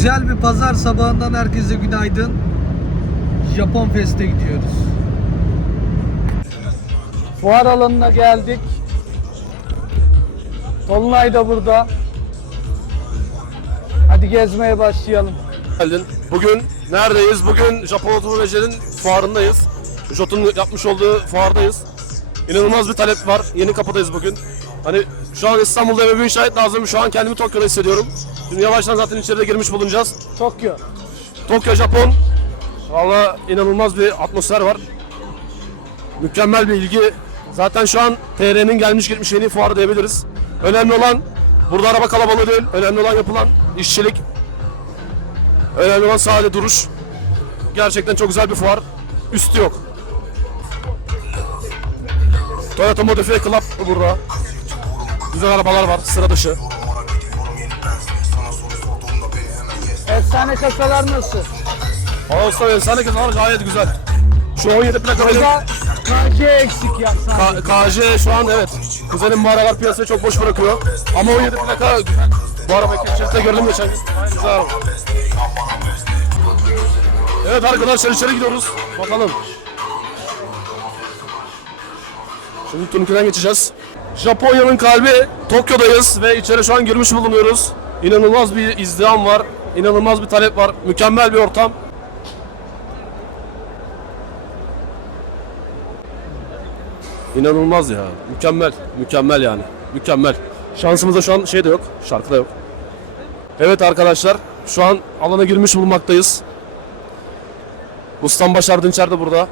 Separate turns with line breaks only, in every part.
Güzel bir pazar sabahından herkese günaydın. Japon Fest'e gidiyoruz. Fuar alanına geldik. Tolunay da burada. Hadi gezmeye başlayalım.
geldin. Bugün neredeyiz? Bugün Japon otomobilcilerin fuarındayız. Jot'un yapmış olduğu fuardayız. İnanılmaz bir talep var. Yeni kapıdayız bugün. Hani şu an İstanbul'da eve bir şahit lazım. Şu an kendimi Tokyo'da hissediyorum. Şimdi yavaştan zaten içeride girmiş bulunacağız.
Tokyo.
Tokyo, Japon. Valla inanılmaz bir atmosfer var. Mükemmel bir ilgi. Zaten şu an TR'nin gelmiş gitmiş yeni fuarı diyebiliriz. Önemli olan burada araba kalabalığı değil. Önemli olan yapılan işçilik. Önemli olan sade duruş. Gerçekten çok güzel bir fuar. Üstü yok. Toyota Modifiye Club burada. Güzel arabalar var sıra dışı.
Efsane kasalar nasıl?
Ağustos efsane kızlar gayet güzel. Şu 17 plakaların
Burada KJ eksik ya.
K- KJ şu an evet. Kuzenim bu aralar piyasayı çok boş bırakıyor. Ama 17 plaka güzel. Bu araba şirkette gördüm geçen gün. Güzel araba. Evet arkadaşlar içeri gidiyoruz. Bakalım. Şimdi turnikeden geçeceğiz. Japonya'nın kalbi Tokyo'dayız ve içeri şu an girmiş bulunuyoruz. İnanılmaz bir izdiham var. İnanılmaz bir talep var. Mükemmel bir ortam. İnanılmaz ya. Mükemmel. Mükemmel yani. Mükemmel. Şansımızda şu an şey de yok. Şarkı da yok. Evet arkadaşlar. Şu an alana girmiş bulunmaktayız. Ustam Başar Dinçer de burada.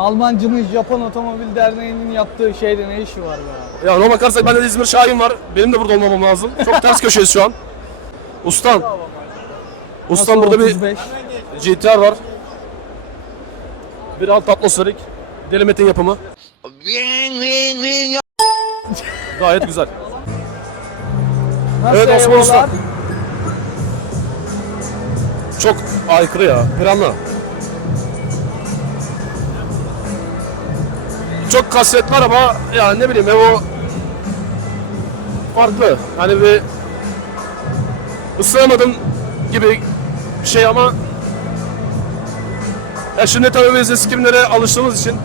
Almancımız Japon Otomobil Derneği'nin yaptığı şeyde ne işi var be?
Ya ona bakarsak bende de İzmir Şahin var. Benim de burada olmamam lazım. Çok ters köşeyiz şu an. Ustam
Nasıl
burada bir
35?
GTR var. Bir alt atmosferik. Deli Metin yapımı. Gayet güzel.
Nasıl
Evet, Osman? Usta. Çok aykırı ya. Planla. Çok kasvet var ama ya ne bileyim ev o farklı. Hani bir ısınamadım gibi bir şey ama ya şimdi tabii biz eski filmlere alıştığımız için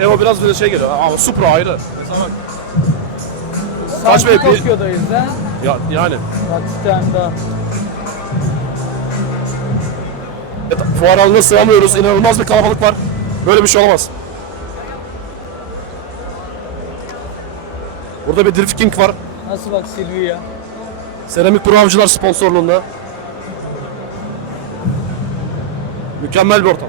Evo biraz böyle şey geliyor. Ama Supra ayrı. Mesela bak. Kaç
Tokyo'dayız ha.
Ya, yani.
Bak bir tane daha.
Evet, fuar alanına sığamıyoruz. İnanılmaz bir kalabalık var. Böyle bir şey olamaz. Burada bir Drift King var.
Nasıl bak Silvia?
Seramik Pro Avcılar sponsorluğunda. Mükemmel bir ortam.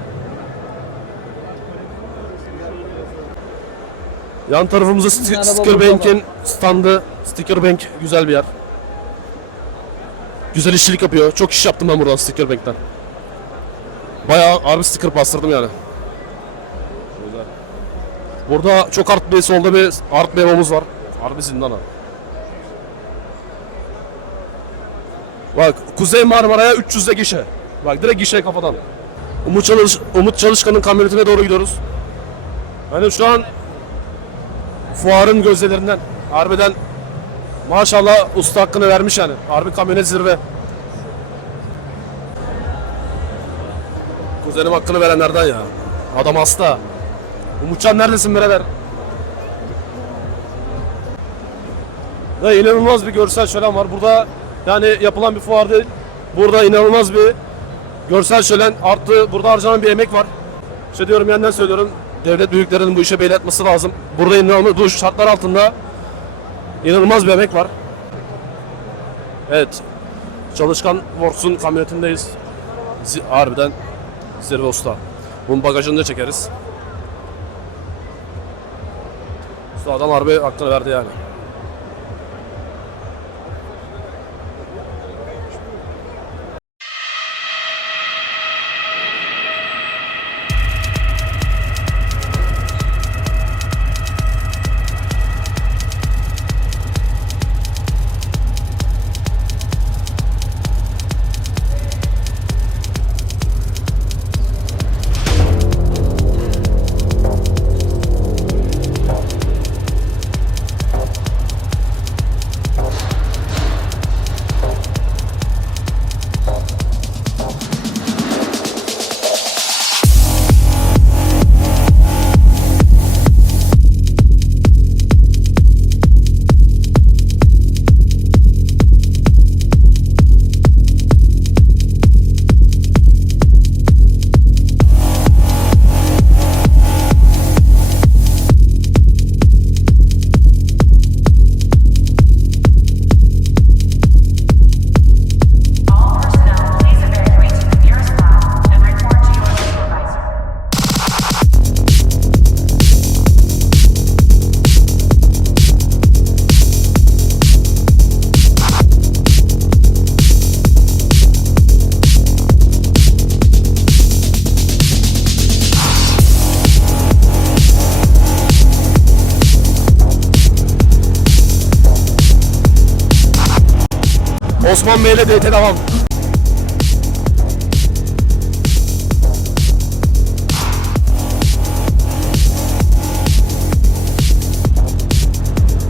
Yan tarafımızda
araba
Sticker Bank'in standı. Sticker Bank güzel bir yer. Güzel işçilik yapıyor. Çok iş yaptım ben buradan Sticker Bank'ten. Bayağı harbi sticker bastırdım yani. Güzel. Burada çok art bir solda bir art bir var. Harbi zindan ha. Bak Kuzey Marmara'ya 300'de gişe. Bak direkt gişe kafadan. Umut, Çalış Umut Çalışkan'ın kamyonetine doğru gidiyoruz. Hani şu an fuarın gözdelerinden harbiden maşallah usta hakkını vermiş yani. Harbi kamyonet zirve. Kuzenim hakkını verenlerden ya. Adam hasta. Umutcan neredesin birader? Ya inanılmaz bir görsel şölen var. Burada yani yapılan bir fuar değil. Burada inanılmaz bir görsel şölen arttı. Burada harcanan bir emek var. İşte diyorum yandan söylüyorum. Devlet büyüklerinin bu işe beyli etmesi lazım. Burada inanılmaz bu şartlar altında inanılmaz bir emek var. Evet. Çalışkan Works'un kamyonetindeyiz. Zi- harbiden zirve usta. Bunun bagajını da çekeriz. Usta adam harbi hakkını verdi yani. Osman Bey'le date devam.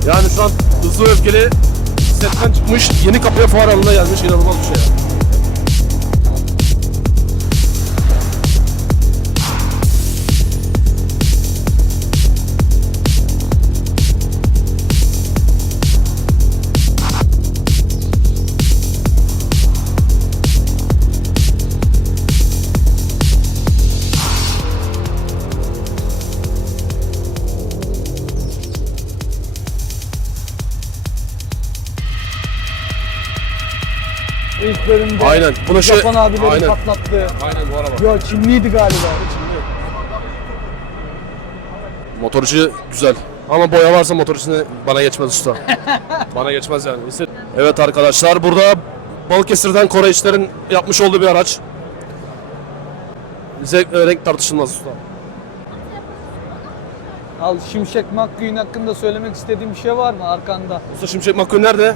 Yani şu an hızlı öfkeli setten çıkmış yeni kapıya fuar alanına gelmiş inanılmaz bir şey ya.
Bölümde
Aynen. Buna şey-
Japon abileri
Aynen.
patlattı.
Aynen bu araba.
Yo Çinliydi galiba.
Motor içi güzel. Ama boya varsa motor içine bana geçmez usta. bana geçmez yani. Evet arkadaşlar burada Balıkesir'den Kore işlerin yapmış olduğu bir araç. Zevk ve renk tartışılmaz usta.
Al Şimşek McQueen hakkında söylemek istediğim bir şey var mı arkanda?
Usta Şimşek McQueen nerede?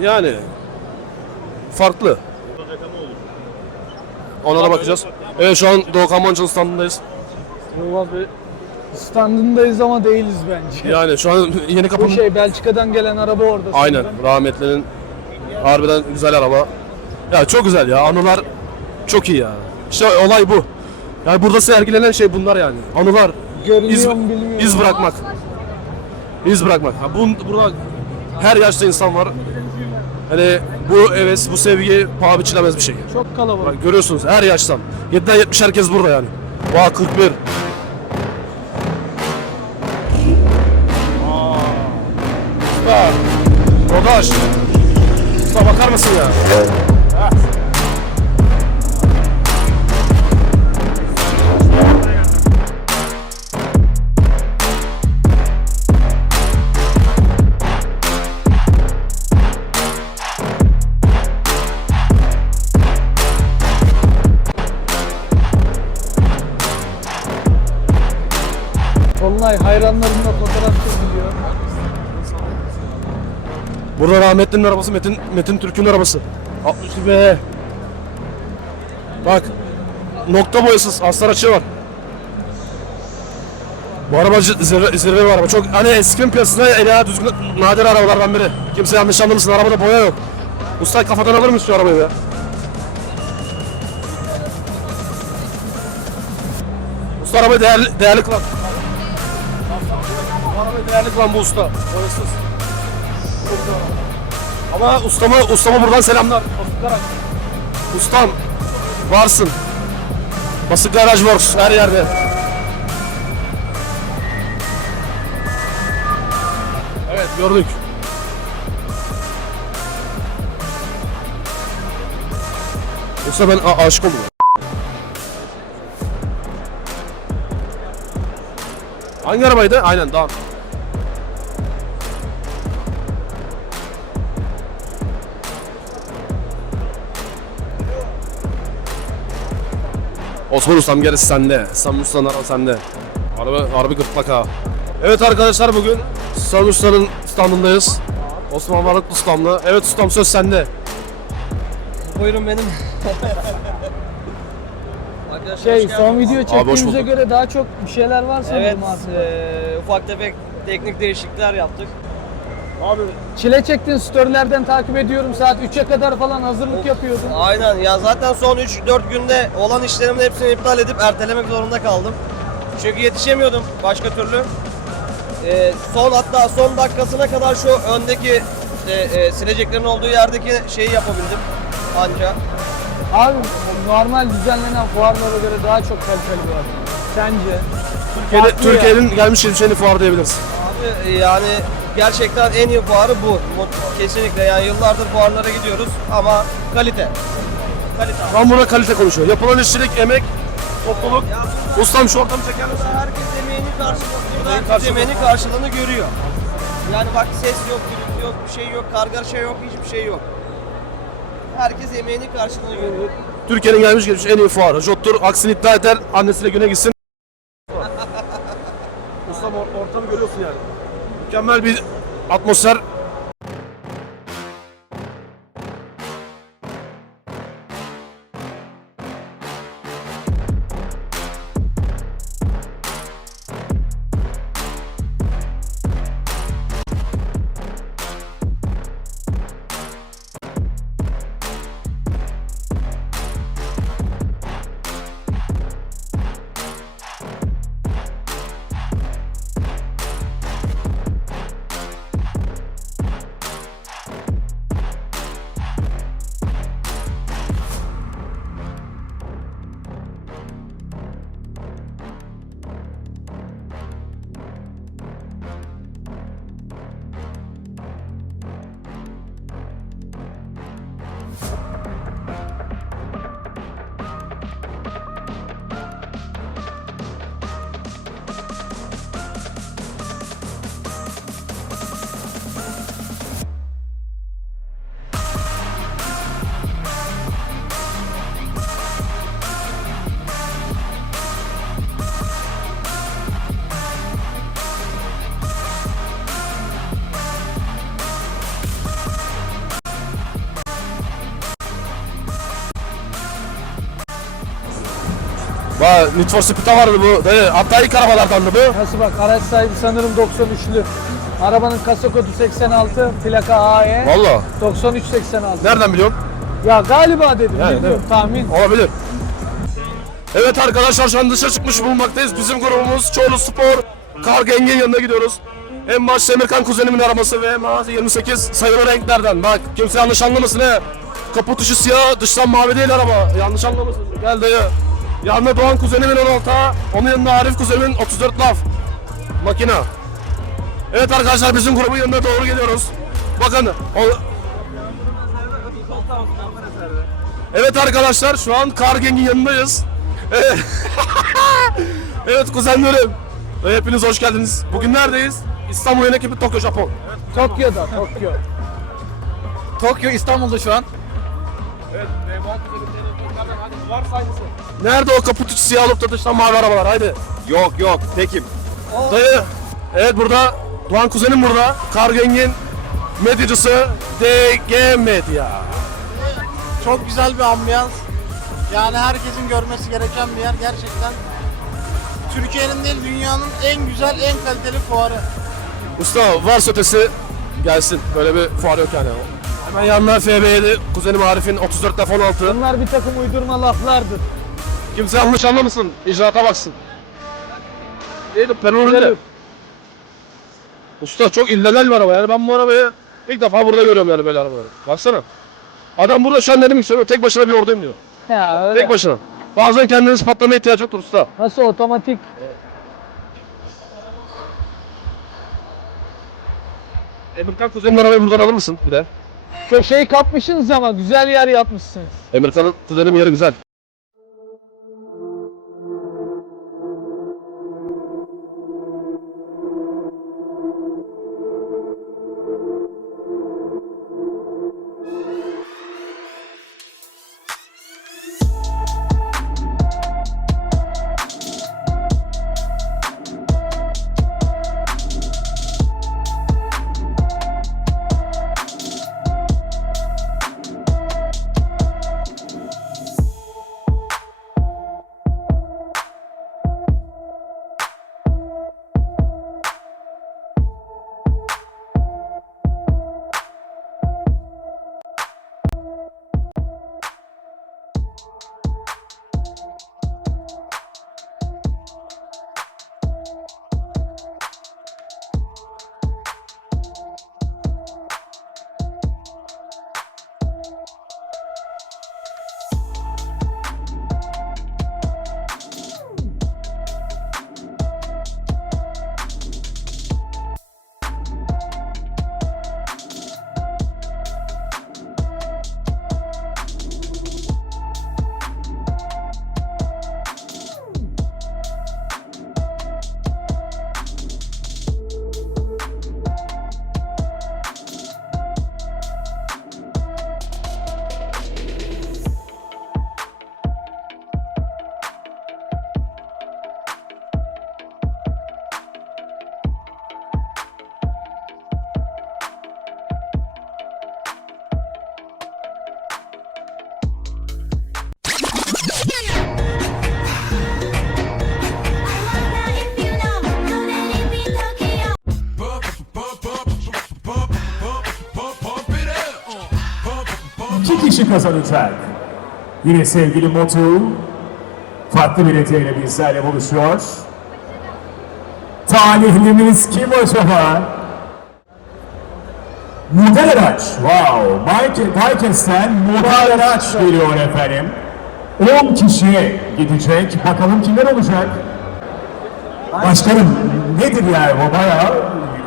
Yani farklı. Ona da bakacağız. Evet şu an Doğu Kamançalı standındayız.
Bey. Standındayız ama değiliz bence.
Yani şu an yeni
Bu
kapının...
şey Belçika'dan gelen araba orada.
Aynen
sanırım.
rahmetlinin harbiden güzel araba. Ya çok güzel ya anılar çok iyi ya. İşte olay bu. Yani burada sergilenen şey bunlar yani. Anılar,
Görünüyor
iz,
mu bilmiyorum.
iz bırakmak. İz bırakmak. Ha, bu, burada her yaşta insan var. Hani bu heves, bu sevgi paha biçilemez bir şey.
Çok kalabalık.
Bak, görüyorsunuz her yaştan. 7'den 70 herkes burada yani. Vaa 41. Usta. Rodaş. Usta bakar mısın ya? Burada rahmetlinin arabası Metin Metin Türk'ün arabası. 60 be. Bak. Nokta boyasız astar açığı var. Bu araba zirve, zirve bir araba. Çok hani eskinin piyasasında el ayağı düzgün nadir arabalardan biri. Kimse yanlış anlamasın arabada boya yok. Usta kafadan alır mısın şu arabayı ya? Usta arabayı değerli, değerli kılan. Arabayı değerli kılan bu usta. Boyasız. Ama ustama, ustama buradan selamlar. Basık. Ustam, varsın. Basık Garaj Works her yerde. Evet gördük. Usta ben aşık oldum. Hangi arabaydı? Aynen daha. Osman Ustam gerisi sende. Sami Usta'nın araba sende. Araba, harbi gırtlak ha. Evet arkadaşlar bugün Sami Usta'nın standındayız. Osman Varlıklı Ustam'la. Evet ustam söz sende.
Buyurun benim. Arkadaşlar
Şey
hoş
son
geldiniz.
video
hoş
çektiğimize
bulduk.
göre daha çok bir şeyler var sanırım
Evet,
artık.
eee, ufak tefek teknik değişiklikler yaptık.
Abi
Çile çektin storylerden takip ediyorum. Saat 3'e kadar falan hazırlık yapıyordun.
Aynen ya zaten son 3-4 günde olan işlerimin hepsini iptal edip ertelemek zorunda kaldım. Çünkü yetişemiyordum başka türlü. Eee, son hatta son dakikasına kadar şu öndeki e, e, sileceklerin olduğu yerdeki şeyi yapabildim anca.
Abi normal düzenlenen fuarlara göre daha çok kaliteli bir araba. Sence? Farklı ya.
Türkiye'nin gelmiş geçmişeni fuar diyebiliriz.
Abi yani gerçekten en iyi fuarı bu. Kesinlikle yani yıllardır fuarlara gidiyoruz ama kalite. Kalite.
Tam buna kalite konuşuyor. Yapılan işçilik, emek, topluluk. Ustam şu ortamı çeker misin?
Herkes emeğini
Emeğin
herkes
karşılığını-
emeğinin karşılığını görüyor. Yani bak ses yok, gürültü yok, bir şey yok, kargaşa yok, hiçbir şey yok. Herkes emeğinin karşılığını görüyor.
Türkiye'nin gelmiş geçmiş en iyi fuarı. Jottur aksini iddia eder, annesiyle güne gitsin. Ustam or- ortamı görüyorsun yani. Mükemmel bir atmosfer. Vay Need for Speed'de vardı bu. Dayı, hatta ilk arabalardandı bu.
Nasıl bak araç sahibi sanırım 93'lü. Arabanın kasa kodu 86, plaka AE
Valla.
9386.
Nereden biliyorsun?
Ya galiba dedim,
Yani,
bilmiyorum tahmin.
Olabilir. Evet arkadaşlar şu an dışarı çıkmış bulunmaktayız. Bizim grubumuz Çoğlu Spor. Kargengin yanına gidiyoruz. En başta Emirkan kuzenimin arabası ve Mazi 28 sayılı renklerden. Bak kimse yanlış anlamasın he. Kaput dışı siyah, dıştan mavi değil araba. Yanlış anlamasın. Gel dayı. Yanında Doğan kuzenimin 16 onun yanında Arif kuzenimin 34 laf. Makina. Evet arkadaşlar bizim grubun yanına doğru geliyoruz. Bakın. o- Evet arkadaşlar şu an Kargeng'in yanındayız. Evet. evet kuzenlerim. Hepiniz hoş geldiniz. Bugün neredeyiz? İstanbul Yeni Ekibi Tokyo Japon.
Tokyo'da, Tokyo.
Tokyo İstanbul'da şu an.
Nerede o kaput içi siyah olup da dıştan mavi arabalar haydi.
Yok yok tekim.
Dayı. Evet burada Doğan kuzenim burada. Kargeng'in medyacısı DG Medya.
Çok güzel bir ambiyans. Yani herkesin görmesi gereken bir yer gerçekten. Türkiye'nin değil dünyanın en güzel, en kaliteli fuarı.
Usta varsa ötesi gelsin. Böyle bir fuar yok yani. Hemen yanına FB'li kuzenim Arif'in 34 laf 16.
Bunlar bir takım uydurma laflardır.
Kimse yanlış anlamasın. İcraata baksın. Neydi? Peroninde. Usta çok illegal bir araba yani. Ben bu arabayı ilk defa burada görüyorum yani böyle arabaları. Baksana. Adam burada şu an demek söylüyor? Tek başına bir oradayım diyor.
Ya öyle.
Tek başına. Bazen kendiniz patlamaya ihtiyaç yoktur usta.
Nasıl otomatik?
Emirkan kuzenin arabayı buradan alır mısın bir de?
Köşeyi kapmışsınız ama güzel yer yapmışsınız.
Emirkan'ın kuzenim yeri güzel.
Kişi kazanacak. Yine sevgili Motu farklı bir hediyeyle bizlerle buluşuyor. Talihlimiz kim acaba? Model araç. Wow. Marquez'ten model araç geliyor efendim. 10 kişi gidecek. Bakalım kimler olacak? Başkanım nedir yani bu bayağı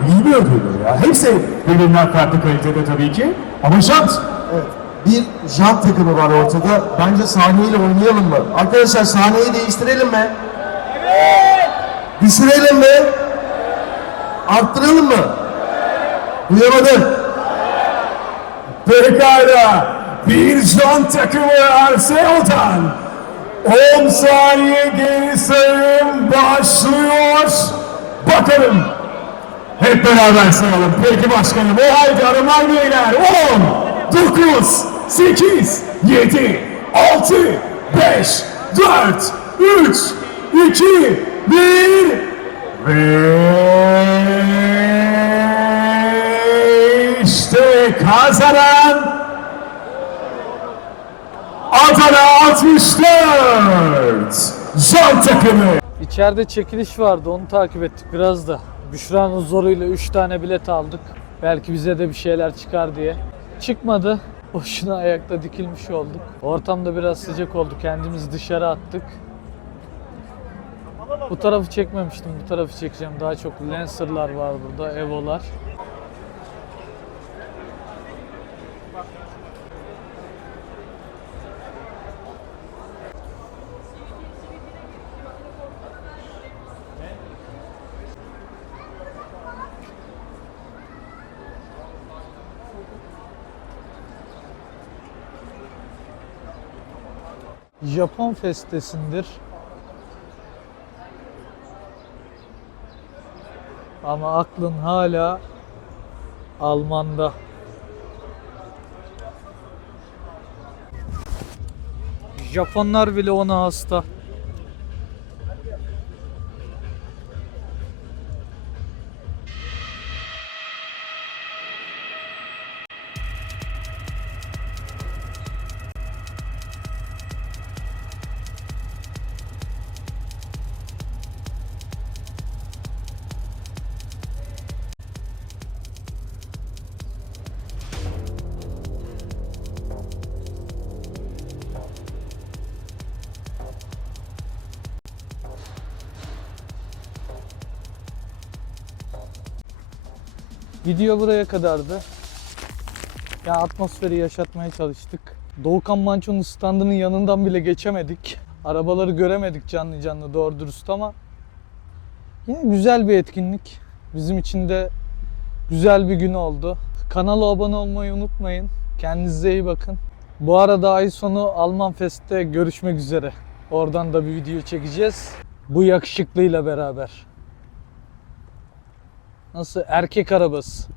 iyi bir ödüldür ya. Hepsi birbirinden farklı kalitede tabii ki. Ama şans.
Bir jant takımı var ortada. Bence sahneyle oynayalım mı? Arkadaşlar sahneyi değiştirelim mi? Evet. Düşürelim mi? Arttıralım mı? Duyamadım.
Pekala. Bir can takımı Arsenal'dan 10 saniye geri sayım başlıyor. Bakalım. Hep beraber sayalım. Peki başkanım. O halde hanımlar beyler. 10, 9, 8, 7, 6, 5, 4, 3, 2, 1 ve işte kazanan Adana 64 Can takımı.
İçeride çekiliş vardı onu takip ettik biraz da. Büşra'nın zoruyla 3 tane bilet aldık. Belki bize de bir şeyler çıkar diye. Çıkmadı. Boşuna ayakta dikilmiş olduk. Ortamda biraz sıcak oldu. Kendimizi dışarı attık. Bu tarafı çekmemiştim. Bu tarafı çekeceğim. Daha çok Lancer'lar var burada. Evo'lar. Japon festesindir. Ama aklın hala Alman'da. Japonlar bile ona hasta. Video buraya kadardı. Ya atmosferi yaşatmaya çalıştık. Doğukan Manço'nun standının yanından bile geçemedik. Arabaları göremedik canlı canlı doğru dürüst ama yine güzel bir etkinlik. Bizim için de güzel bir gün oldu. Kanala abone olmayı unutmayın. Kendinize iyi bakın. Bu arada ay sonu Alman Fest'te görüşmek üzere. Oradan da bir video çekeceğiz. Bu yakışıklıyla beraber. Nasıl erkek arabası.